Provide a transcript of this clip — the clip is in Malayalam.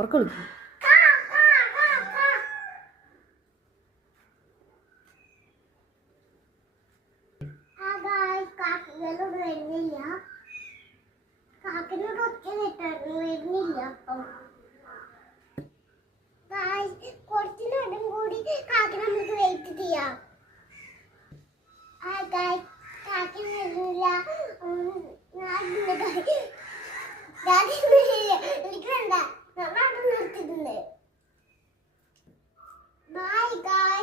ഉറക്കം കുറച്ചിനും കൂടി കാക്ക നമുക്ക് വെയിറ്റ് ചെയ്യാം. കാക്കി വരുന്നില്ല. എനിക്ക് വേണ്ട, നമ്മൾ അവിടെ നിർത്തിയിട്ടുണ്ട്. ബൈ ഗായ്.